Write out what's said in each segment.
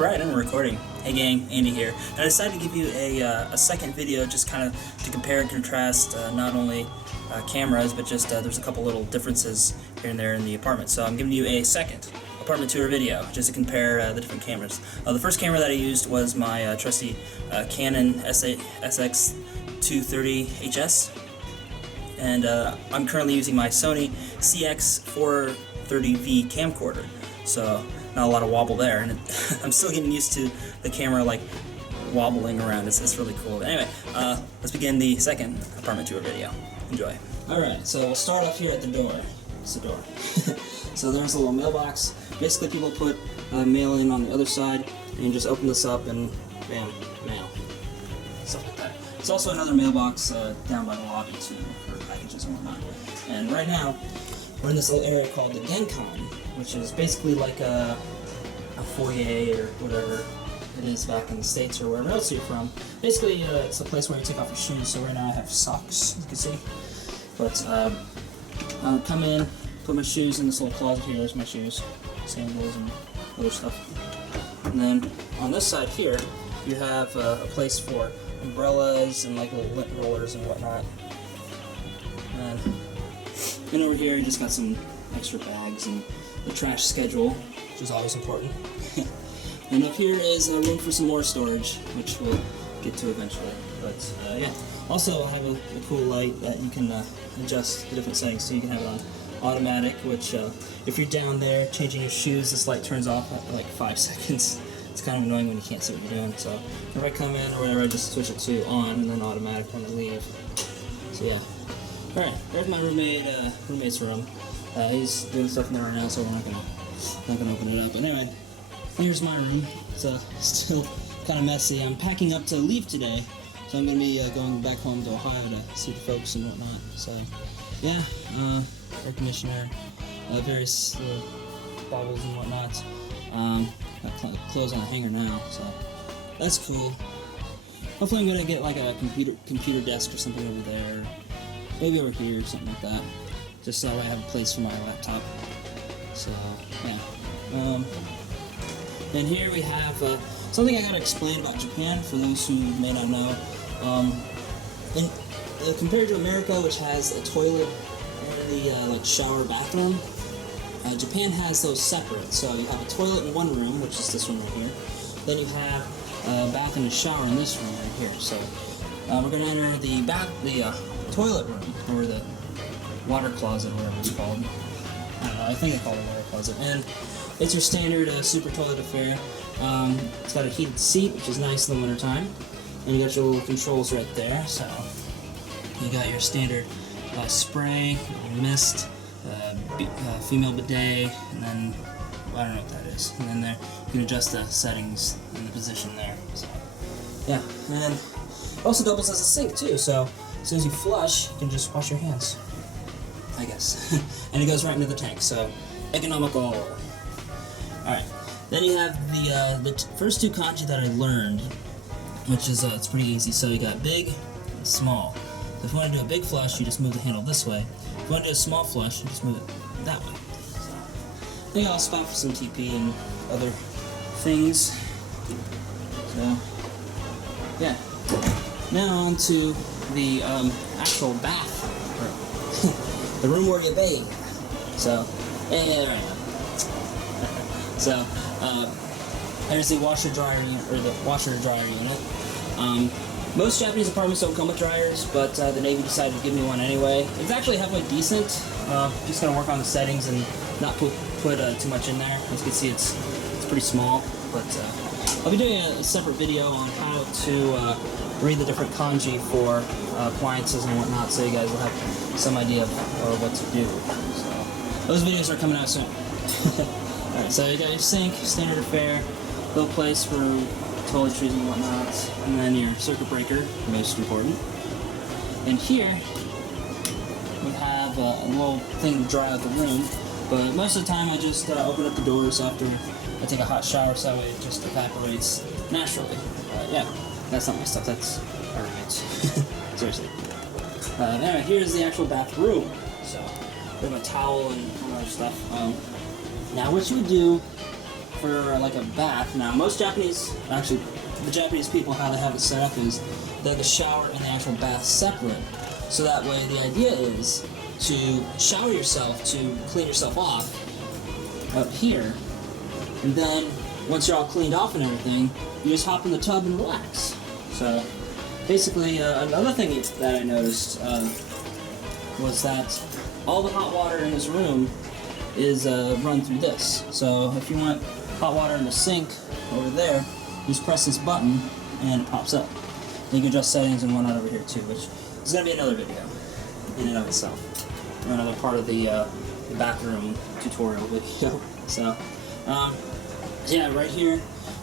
Alright, I'm recording. Hey gang, Andy here. And I decided to give you a second video just kind of to compare and contrast not only cameras, but just there's a couple little differences here and there in the apartment. So I'm giving you a second apartment tour video just to compare the different cameras. The first camera that I used was my trusty Canon SX430HS. And I'm currently using my Sony CX430V camcorder. So not a lot of wobble there, and I'm still getting used to the camera like wobbling around. It's really cool. But anyway, let's begin the second apartment tour video. Enjoy. Alright, so we'll start off here at the door. It's the door. So there's a little mailbox. Basically people put mail in on the other side, and you just open this up and bam, mail. Stuff like that. There's also another mailbox down by the lobby too for packages and whatnot. And right now, we're in this little area called the Gencon, which is basically like a foyer or whatever it is back in the States or wherever else you're from. Basically, it's a place where you take off your shoes, so right now I have socks, you can see. But I'll come in, put my shoes in this little closet here. There's my shoes, sandals and other stuff. And then on this side here, you have a place for umbrellas and like little lint rollers and whatnot. And over here, you just got some extra bags and the trash schedule, which is always important. And up here is a room for some more storage, which we'll get to eventually. But yeah, also I have a cool light that you can adjust the different settings. So you can have it on automatic, which if you're down there changing your shoes, this light turns off after like 5 seconds. It's kind of annoying when you can't see what you're doing. So if I come in or whatever, I just switch it to on and then automatic when I leave. So yeah. Alright, there's my roommate's room. He's doing stuff in there right now, so we're not gonna open it up. But anyway, here's my room. It's still kind of messy. I'm packing up to leave today, so I'm gonna be going back home to Ohio to see the folks and whatnot. So yeah, air conditioner, various bottles and whatnot. Got clothes on a hanger now, so that's cool. Hopefully I'm gonna get like a computer desk or something over there. Maybe over here or something like that, just so I have a place for my laptop. So, yeah. And here we have something I gotta explain about Japan for those who may not know. Compared to America, which has a toilet and the like shower bathroom, Japan has those separate. So you have a toilet in one room, which is this room right here. Then you have a bath and a shower in this room right here. So we're gonna enter the toilet room, or the water closet, or whatever it's called. I don't know, I think they call it a water closet. And it's your standard super toilet affair. It's got a heated seat, which is nice in the wintertime. And you got your little controls right there. So you got your standard spray, mist, female bidet, and then I don't know what that is. And then there you can adjust the settings and the position there. So yeah, and it also doubles as a sink too. So as soon as you flush, you can just wash your hands, I guess. And it goes right into the tank, so economical. Alright, then you have the first two kanji that I learned, which is, it's pretty easy. So you got big and small. So if you want to do a big flush, you just move the handle this way. If you want to do a small flush, you just move it that way. So, then I'll spot for some TP and other things. So, yeah. Now on to the actual bath room. The room where you bathe. So, yeah. So, there's the washer-dryer unit, or the washer-dryer unit. Most Japanese apartments don't come with dryers, but the Navy decided to give me one anyway. It's actually halfway decent. Just gonna work on the settings and not put too much in there. As you can see, it's pretty small, but I'll be doing a separate video on how to read the different kanji for appliances and whatnot, so you guys will have some idea of what to do. So those videos are coming out soon. Alright, so you got your sink, standard affair, little place for toiletries and whatnot, and then your circuit breaker, most important. And here we have a little thing to dry out the room, but most of the time I just open up the doors after I take a hot shower, so that way it just evaporates naturally. Yeah. That's not my stuff, that's our roommates. Seriously. Anyway, here's the actual bathroom. So, we have a towel and all that stuff. Now what you would do for like a bath. Now, most Japanese, actually, the Japanese people, how they have it set up is they have the shower and the actual bath separate. So that way, the idea is to shower yourself, to clean yourself off up here, and then once you're all cleaned off and everything, you just hop in the tub and relax. So basically, another thing that I noticed was that all the hot water in this room is run through this. So if you want hot water in the sink over there, just press this button and it pops up. And you can adjust settings and whatnot over here too, which is going to be another video in and of itself. Another part of the bathroom tutorial video. So, yeah, right here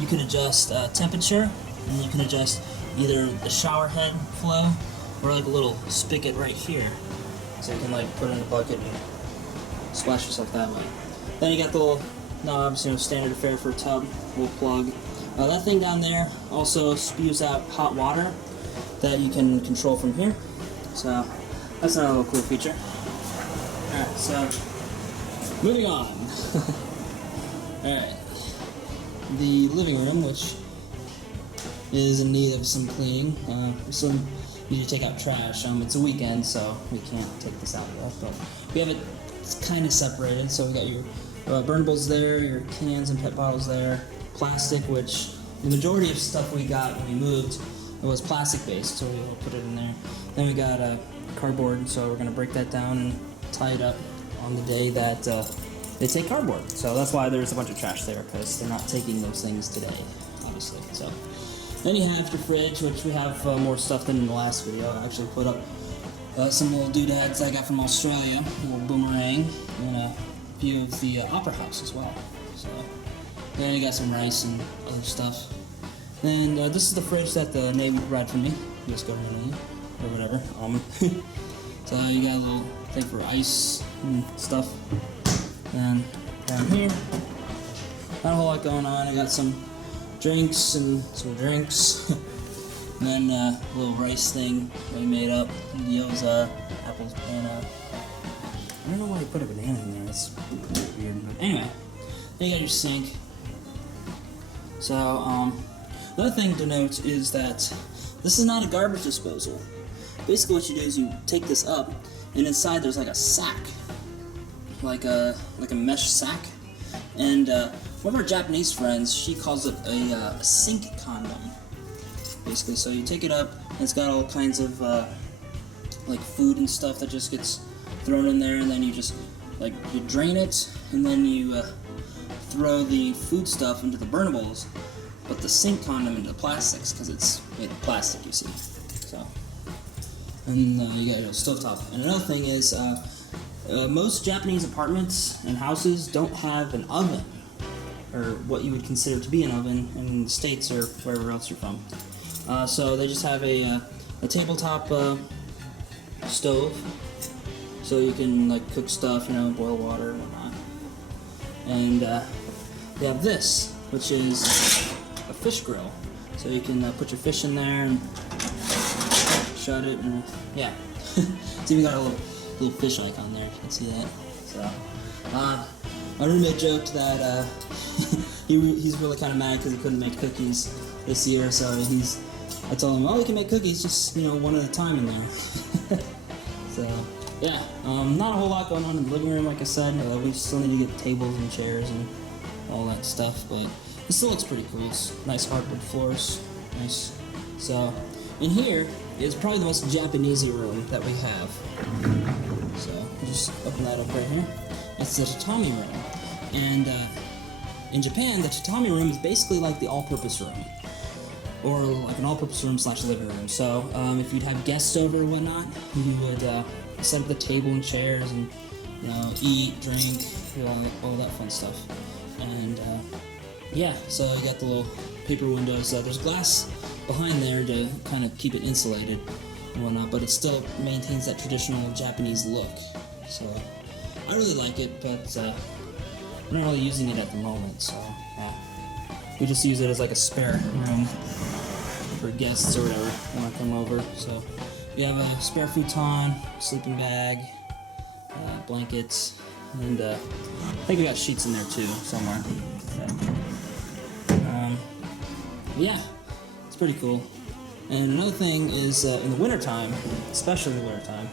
you can adjust temperature, and you can adjust either the shower head flow or like a little spigot right here. So you can like put it in a bucket and splash yourself that way. Then you got the little knobs, you know, standard affair for a tub, little plug. That thing down there also spews out hot water that you can control from here. So that's another little cool feature. Alright, so moving on. Alright. The living room, which is in need of some cleaning. We still need to take out trash. It's a weekend, so we can't take this out yet, but we have it kind of separated. So we got your burnables there, your cans and pet bottles there, plastic, which the majority of stuff we got when we moved, it was plastic based, so we will put it in there. Then we got cardboard, so we're going to break that down and tie it up on the day that they take cardboard. So that's why there's a bunch of trash there, because they're not taking those things today, obviously. So then you have your fridge, which we have more stuff than in the last video. I actually put up some little doodads I got from Australia, a little boomerang, and a few of the Opera House as well. So then you got some rice and other stuff. Then this is the fridge that the Navy provided for me. Just go in or whatever, almond. So you got a little thing for ice and stuff. And down here, not a whole lot going on. I got some drinks and some drinks. And then a little rice thing that we made up. Gyoza, apples, banana. I don't know why you put a banana in there. That's weird. But anyway, then you got your sink. So, another thing to note is that this is not a garbage disposal. Basically what you do is you take this up, and inside there's like a sack. Like a mesh sack. And one of our Japanese friends, she calls it a sink condom. Basically, so you take it up, and it's got all kinds of like food and stuff that just gets thrown in there, and then you just like you drain it, and then you throw the food stuff into the burnables, but the sink condom into the plastics, because it's made of plastic, you see. So, and you got a stovetop. And another thing is, most Japanese apartments and houses don't have an oven, or what you would consider to be an oven in the States or wherever else you're from. So they just have a tabletop stove, so you can like cook stuff, you know, boil water and whatnot. And they have this, which is a fish grill, so you can put your fish in there and shut it, and yeah, it's even got a little fish icon there, if you can see that. So my roommate joked that he's really kind of mad because he couldn't make cookies this year, so I told him, oh, we can make cookies, just, you know, one at a time in there. So yeah, not a whole lot going on in the living room, like I said. We still need to get tables and chairs and all that stuff, but it still looks pretty cool. It's nice hardwood floors, nice. So in here is probably the most Japanese-y room that we have. So I'll just open that up right here. It's the tatami room, and in Japan, the tatami room is basically like the all-purpose room, or like an all-purpose room / living room. So if you'd have guests over or whatnot, you would set up the table and chairs, and you know, eat, drink, all that fun stuff. And yeah, so you got the little paper windows. There's glass behind there to kind of keep it insulated and whatnot, but it still maintains that traditional Japanese look. So I really like it, but I'm not really using it at the moment. So yeah, we just use it as like a spare room for guests or whatever who want to come over. So we have a spare futon, sleeping bag, blankets, and I think we got sheets in there too somewhere. So. yeah, it's pretty cool. And another thing is in the wintertime, especially in the wintertime,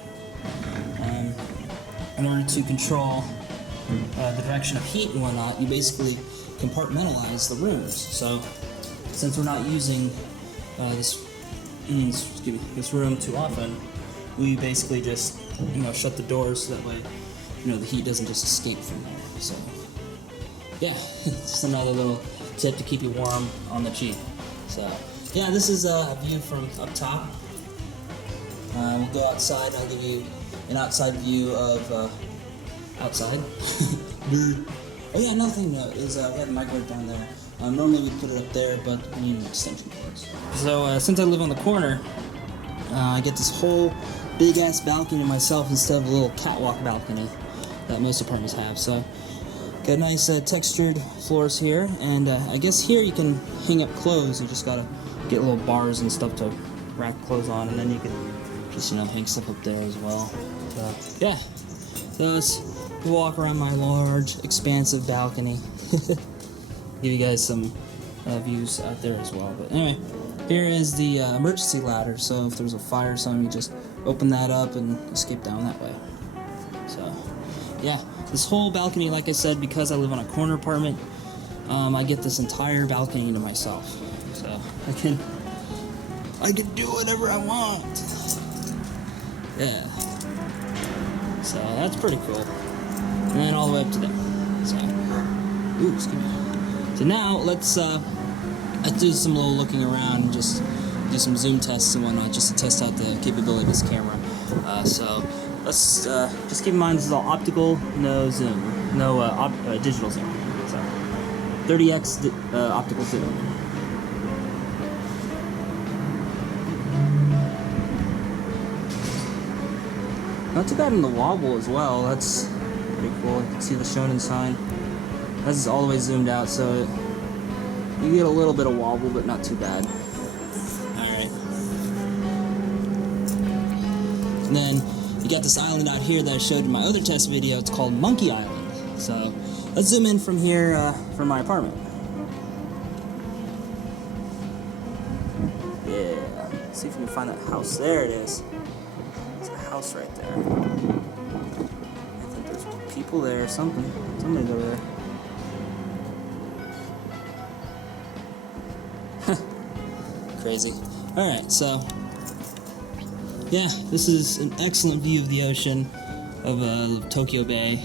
in order to control the direction of heat and whatnot, you basically compartmentalize the rooms. So since we're not using this room too often, we basically just shut the doors so that way the heat doesn't just escape from there. So yeah, just another little tip to keep you warm on the cheap. So yeah, this is a view from up top. We'll go outside and I'll give you an outside view of outside. Oh yeah, another thing is we have a microwave down there. Normally we'd put it up there, but we need extension cords. So since I live on the corner, I get this whole big ass balcony to myself instead of a little catwalk balcony that most apartments have. So got nice textured floors here, and I guess here you can hang up clothes. You just gotta get little bars and stuff to rack clothes on, and then you can just hang stuff up there as well. Yeah, so let's walk around my large, expansive balcony. Give you guys some views out there as well. But anyway, here is the emergency ladder. So if there's a fire or something, you just open that up and escape down that way. So yeah, this whole balcony, like I said, because I live on a corner apartment, I get this entire balcony to myself. So I can do whatever I want. Yeah. So that's pretty cool. And then all the way up to there. So, ooh, excuse me. So now let's do some little looking around and just do some zoom tests and whatnot, just to test out the capability of this camera. So let's just keep in mind this is all optical, no zoom, no digital zoom. So 30x optical zoom. Not too bad in the wobble as well. That's pretty cool. You can see the Shonen sign. This is all the way zoomed out, so you get a little bit of wobble, but not too bad. Alright. And then you got this island out here that I showed in my other test video. It's called Monkey Island. So let's zoom in from here from my apartment. Yeah. Let's see if we can find that house. There it is. There's a house right there. I think there's people there or something. Somebody's over there. Crazy. Alright, so yeah, this is an excellent view of the ocean of Tokyo Bay,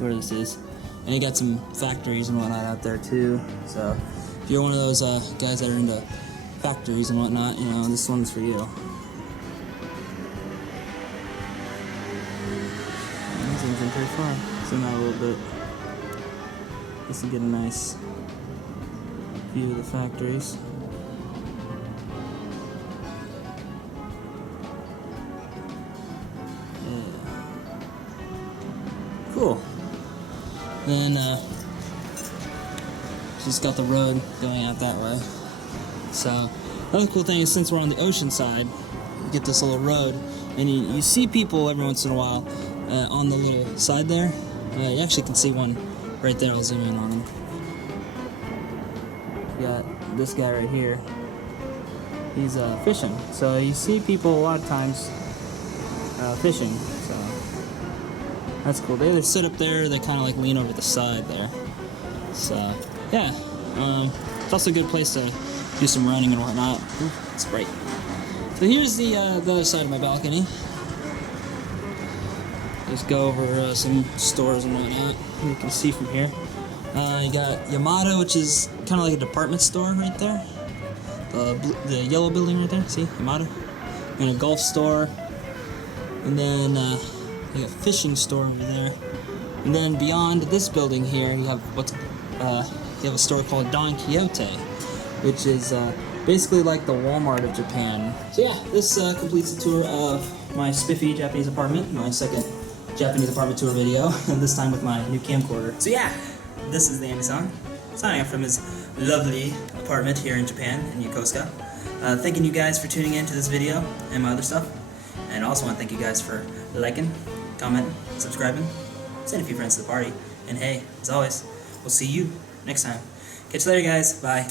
where this is. And you got some factories and whatnot out there too. So if you're one of those guys that are into factories and whatnot, this one's for you. This one's in pretty far. Zoom out a little bit. Just to get a nice view of the factories. Cool. Then she's got the road going out that way. So another cool thing is, since we're on the ocean side, you get this little road, and you see people every once in a while on the little side there. You actually can see one right there. I'll zoom in on him. You got this guy right here. He's fishing. So you see people a lot of times fishing. So that's cool. They either sit up there, or they kind of like lean over the side there. So yeah, it's also a good place to do some running and whatnot. Ooh, it's bright. So here's the other side of my balcony. Just go over some stores and whatnot. You can see from here. You got Yamato, which is kind of like a department store right there. The yellow building right there. See, Yamato. And a golf store. And then you got a fishing store over there. And then beyond this building here, you have you have a store called Don Quixote, which is basically like the Walmart of Japan. So yeah, this completes the tour of my spiffy Japanese apartment, my second Japanese apartment tour video, this time with my new camcorder. So yeah, this is TheAndySan, signing off from his lovely apartment here in Japan, in Yokosuka. Thanking you guys for tuning in to this video and my other stuff. And I also want to thank you guys for liking, commenting, subscribing, send a few friends to the party. And hey, as always, we'll see you next time. Catch you later, guys. Bye.